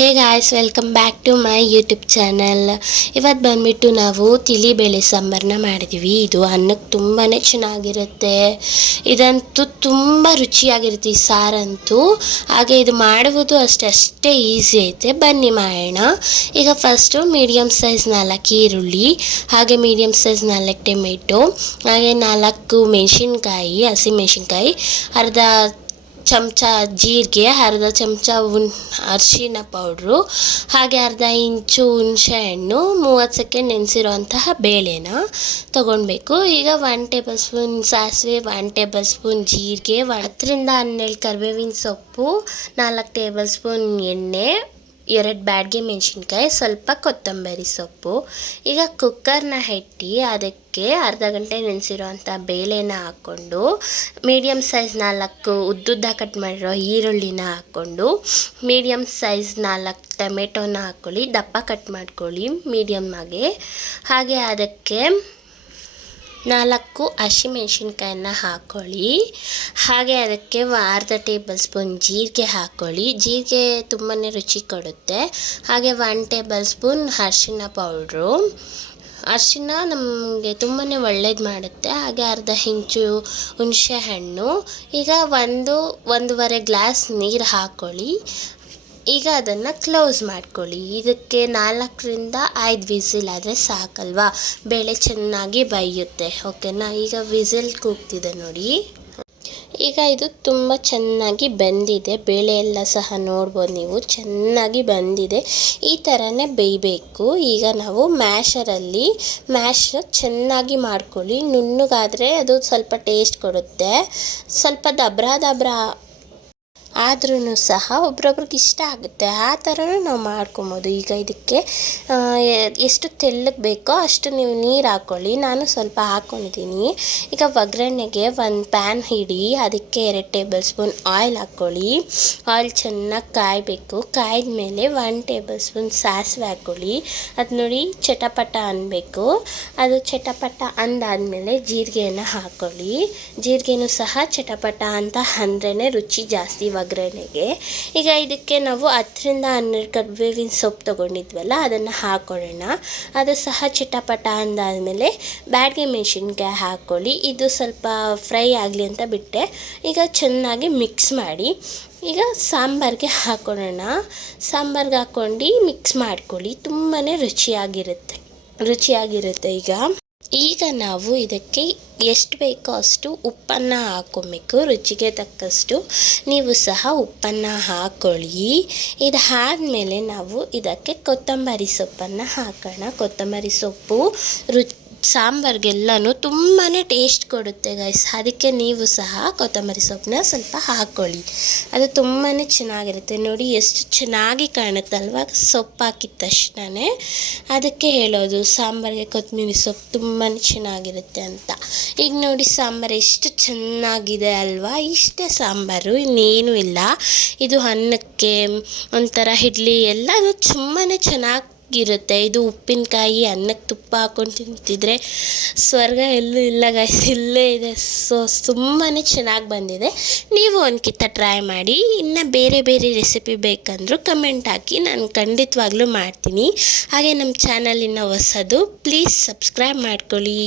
Hey guys, welcome back to my YouTube channel. ಇವತ್ತು ಬಂದುಬಿಟ್ಟು ನಾವು ತಿಳಿಬೇಳೆ ಸಾಂಬಾರನ್ನ ಮಾಡಿದ್ದೀವಿ. ಇದು ಅನ್ನಕ್ಕೆ ತುಂಬಾ ಚೆನ್ನಾಗಿರುತ್ತೆ. ಇದಂತೂ ತುಂಬ ರುಚಿಯಾಗಿರುತ್ತೆ ಈ ಸಾರಂತೂ. ಹಾಗೆ ಇದು ಮಾಡುವುದು ಅಷ್ಟೇ ಈಸಿ ಐತೆ. ಬನ್ನಿ ಮಾಡೋಣ. ಈಗ ಫಸ್ಟು ಮೀಡಿಯಮ್ ಸೈಜ್ 4 ಈರುಳ್ಳಿ, ಹಾಗೆ ಮೀಡಿಯಮ್ ಸೈಜ್ 4 ಟೊಮೆಟೊ, ಹಾಗೆ 4 ಮೆಣಸಿನ್ಕಾಯಿ, ಹಸಿಮೆಣಸಿನ್ಕಾಯಿ, ಅರ್ಧ ಚಮಚ ಜೀರಿಗೆ, ಅರ್ಧ ಚಮಚ ಅರಿಶಿನ ಪೌಡ್ರು, ಹಾಗೆ ಅರ್ಧ ಇಂಚು ಹುಣಸೆ ಹಣ್ಣು, 30 ಸೆಕೆಂಡ್ ನೆನೆಸಿರೋಂತಹ ಬೇಳೆನ ತೊಗೊಳ್ಬೇಕು. ಈಗ 1 ಟೇಬಲ್ ಸ್ಪೂನ್ ಸಾಸಿವೆ, 1 ಟೇಬಲ್ ಸ್ಪೂನ್ ಜೀರಿಗೆ, 10 ರಿಂದ 12 ಕರಿಬೇವಿನ ಸೊಪ್ಪು, 4 ಟೇಬಲ್ ಸ್ಪೂನ್ ಎಣ್ಣೆ, 2 ಬ್ಯಾಡಗೆ ಮೆಣಸಿನ್ಕಾಯಿ, ಸ್ವಲ್ಪ ಕೊತ್ತಂಬರಿ ಸೊಪ್ಪು. ಈಗ ಕುಕ್ಕರ್ನ ಇಟ್ಟು ಅದಕ್ಕೆ ಅರ್ಧ ಗಂಟೆ ನೆನೆಸಿರೋಂಥ ಬೇಳೆನ ಹಾಕ್ಕೊಂಡು, ಮೀಡಿಯಮ್ ಸೈಜ್ 4 ಉದ್ದುದ್ದ ಕಟ್ ಮಾಡಿರೋ ಈರುಳ್ಳಿನ ಹಾಕ್ಕೊಂಡು, ಮೀಡಿಯಮ್ ಸೈಜ್ 4 ಟೊಮೆಟೊನ ಹಾಕ್ಕೊಳ್ಳಿ, ದಪ್ಪ ಕಟ್ ಮಾಡ್ಕೊಳ್ಳಿ ಮೀಡಿಯಮ್ ಆಗಿ. ಹಾಗೆ ಅದಕ್ಕೆ 4 ಹಸಿಮೆಣಸಿನ್ಕಾಯನ್ನ ಹಾಕ್ಕೊಳ್ಳಿ. ಹಾಗೆ ಅದಕ್ಕೆ ಅರ್ಧ ಟೇಬಲ್ ಸ್ಪೂನ್ ಜೀರಿಗೆ ಹಾಕ್ಕೊಳ್ಳಿ. ಜೀರಿಗೆ ತುಂಬಾ ರುಚಿ ಕೊಡುತ್ತೆ. ಹಾಗೆ 1 ಟೇಬಲ್ ಸ್ಪೂನ್ ಅರಿಶಿನ ಪೌಡ್ರು. ಅರಿಶಿನ ನಮಗೆ ತುಂಬಾ ಒಳ್ಳೇದು ಮಾಡುತ್ತೆ. ಹಾಗೆ ಅರ್ಧ ಇಂಚು ಹುಣಸೆ ಹಣ್ಣು. ಈಗ 1-1.5 ಗ್ಲಾಸ್ ನೀರು ಹಾಕ್ಕೊಳ್ಳಿ. ಈಗ ಅದನ್ನು ಕ್ಲೋಸ್ ಮಾಡ್ಕೊಳ್ಳಿ. ಇದಕ್ಕೆ 4 ರಿಂದ 5 ವಿಸಿಲ್ ಆದರೆ ಸಾಕಲ್ವಾ, ಬೇಳೆ ಚೆನ್ನಾಗಿ ಬೇಯುತ್ತೆ. ಓಕೆನಾ? ಈಗ ವಿಸಿಲ್ ಕೂಗ್ತಿದೆ ನೋಡಿ. ಈಗ ಇದು ತುಂಬ ಚೆನ್ನಾಗಿ ಬೆಂದಿದೆ. ಬೇಳೆ ಎಲ್ಲ ಸಹ ನೋಡ್ಬೋದು ನೀವು, ಚೆನ್ನಾಗಿ ಬೆಂದಿದೆ. ಈ ಥರನೇ ಬೇಯಬೇಕು. ಈಗ ನಾವು ಮ್ಯಾಶ್ ಚೆನ್ನಾಗಿ ಮಾಡ್ಕೊಳ್ಳಿ. ನುಣ್ಣಗಾದರೆ ಅದು ಸ್ವಲ್ಪ ಟೇಸ್ಟ್ ಕೊಡುತ್ತೆ. ಸ್ವಲ್ಪ ದಬ್ರ ಆದ್ರೂ ಸಹ ಒಬ್ರೊಬ್ರಿಗೆ ಇಷ್ಟ ಆಗುತ್ತೆ. ಆ ಥರನೂ ನಾವು ಮಾಡ್ಕೊಬೋದು. ಈಗ ಇದಕ್ಕೆ ಎಷ್ಟು ತೆಳ್ಳಗೆ ಬೇಕೋ ಅಷ್ಟು ನೀವು ನೀರು ಹಾಕ್ಕೊಳ್ಳಿ. ನಾನು ಸ್ವಲ್ಪ ಹಾಕ್ಕೊಂಡಿದ್ದೀನಿ. ಈಗ ಒಗ್ಗರಣೆಗೆ ಒಂದು ಪ್ಯಾನ್ ಇಡಿ. ಅದಕ್ಕೆ 2 ಟೇಬಲ್ ಸ್ಪೂನ್ ಆಯಿಲ್ ಹಾಕ್ಕೊಳ್ಳಿ. ಆಯಿಲ್ ಚೆನ್ನಾಗಿ ಕಾಯಬೇಕು. ಕಾಯ್ದ ಮೇಲೆ 1 ಟೇಬಲ್ ಸ್ಪೂನ್ ಸಾಸಿವೆ ಹಾಕ್ಕೊಳ್ಳಿ. ಅದು ನೋಡಿ ಚಟಪಟ ಅನ್ನಬೇಕು. ಅದು ಚಟಪಟ ಅಂದಾದಮೇಲೆ ಜೀರಿಗೆಯನ್ನು ಹಾಕ್ಕೊಳ್ಳಿ. ಜೀರಿಗೆನೂ ಸಹ ಚಟಪಟ ಅಂತ ಅಂದ್ರೇ ರುಚಿ ಜಾಸ್ತಿ ಒಗ್ಗರಣೆಗೆ. ಈಗ ಇದಕ್ಕೆ ನಾವು 10 ರಿಂದ 12 ಕರಿಬೇವಿನ ಸೊಪ್ಪು ತೊಗೊಂಡಿದ್ವಲ್ಲ, ಅದನ್ನು ಹಾಕ್ಕೊಳ್ಳೋಣ. ಅದು ಸಹ ಚಿಟಪಟ ಅಂದಾದಮೇಲೆ ಬ್ಯಾಡಗೆ ಮೆಣಸಿನ್ಕಾಯಿ ಹಾಕ್ಕೊಳ್ಳಿ. ಇದು ಸ್ವಲ್ಪ ಫ್ರೈ ಆಗಲಿ ಅಂತ ಬಿಟ್ಟೆ. ಈಗ ಚೆನ್ನಾಗಿ ಮಿಕ್ಸ್ ಮಾಡಿ. ಈಗ ಸಾಂಬಾರಿಗೆ ಹಾಕ್ಕೊಳ್ಳೋಣ. ಸಾಂಬಾರಿಗೆ ಹಾಕ್ಕೊಂಡು ಮಿಕ್ಸ್ ಮಾಡ್ಕೊಳ್ಳಿ. ತುಂಬಾ ರುಚಿಯಾಗಿರುತ್ತೆ. ಈಗ ನಾವು ಇದಕ್ಕೆ ಎಷ್ಟು ಬೇಕೋ ಅಷ್ಟು ಉಪ್ಪನ್ನು ಹಾಕ್ಕೊಬೇಕು. ರುಚಿಗೆ ತಕ್ಕಷ್ಟು ನೀವು ಸಹ ಉಪ್ಪನ್ನು ಹಾಕ್ಕೊಳ್ಳಿ. ಇದಾದಮೇಲೆ ನಾವು ಇದಕ್ಕೆ ಕೊತ್ತಂಬರಿ ಸೊಪ್ಪನ್ನು ಹಾಕೋಣ. ಕೊತ್ತಂಬರಿ ಸೊಪ್ಪು ಸಾಂಬಾರಿಗೆಲ್ಲನೂ ತುಂಬಾ ಟೇಸ್ಟ್ ಕೊಡುತ್ತೆ ಗೈಸ್. ಅದಕ್ಕೆ ನೀವು ಸಹ ಕೊತ್ತಂಬರಿ ಸೊಪ್ಪನ್ನ ಸ್ವಲ್ಪ ಹಾಕ್ಕೊಳ್ಳಿ. ಅದು ತುಂಬಾ ಚೆನ್ನಾಗಿರುತ್ತೆ. ನೋಡಿ ಎಷ್ಟು ಚೆನ್ನಾಗಿ ಕಾಣುತ್ತಲ್ವ ಸೊಪ್ಪು ಹಾಕಿದ ತಕ್ಷಣವೇ. ಅದಕ್ಕೆ ಹೇಳೋದು ಸಾಂಬಾರಿಗೆ ಕೊತ್ತಂಬರಿ ಸೊಪ್ಪು ತುಂಬಾ ಚೆನ್ನಾಗಿರುತ್ತೆ ಅಂತ. ಈಗ ನೋಡಿ ಸಾಂಬಾರು ಎಷ್ಟು ಚೆನ್ನಾಗಿದೆ ಅಲ್ವಾ. ಇಷ್ಟೇ ಸಾಂಬಾರು, ಇನ್ನೇನೂ ಇಲ್ಲ. ಇದು ಅನ್ನಕ್ಕೆ ಒಂಥರ ಇಡ್ಲಿ ಎಲ್ಲನೂ ತುಂಬಾ ಚೆನ್ನಾಗಿರುತ್ತೆ. ಇದು ಉಪ್ಪಿನಕಾಯಿ ಅನ್ನಕ್ಕೆ ತುಪ್ಪ ಹಾಕ್ಕೊಂಡು ತಿಂತಿದ್ರೆ ಸ್ವರ್ಗ ಎಲ್ಲೂ ಇಲ್ಲ ಗೈಸ್, ಇಲ್ಲೇ ಇದೆ. ತುಂಬಾ ಚೆನ್ನಾಗಿ ಬಂದಿದೆ. ನೀವು ಒಂದ್ಕಿತ ಟ್ರೈ ಮಾಡಿ. ಇನ್ನು ಬೇರೆ ರೆಸಿಪಿ ಬೇಕಂದ್ರೂ ಕಮೆಂಟ್ ಹಾಕಿ, ನಾನು ಖಂಡಿತವಾಗ್ಲೂ ಮಾಡ್ತೀನಿ. ಹಾಗೆ ನಮ್ಮ ಚಾನಲ್ ಇನ್ನೂ ಹೊಸದು, ಪ್ಲೀಸ್ ಸಬ್ಸ್ಕ್ರೈಬ್ ಮಾಡ್ಕೊಳ್ಳಿ.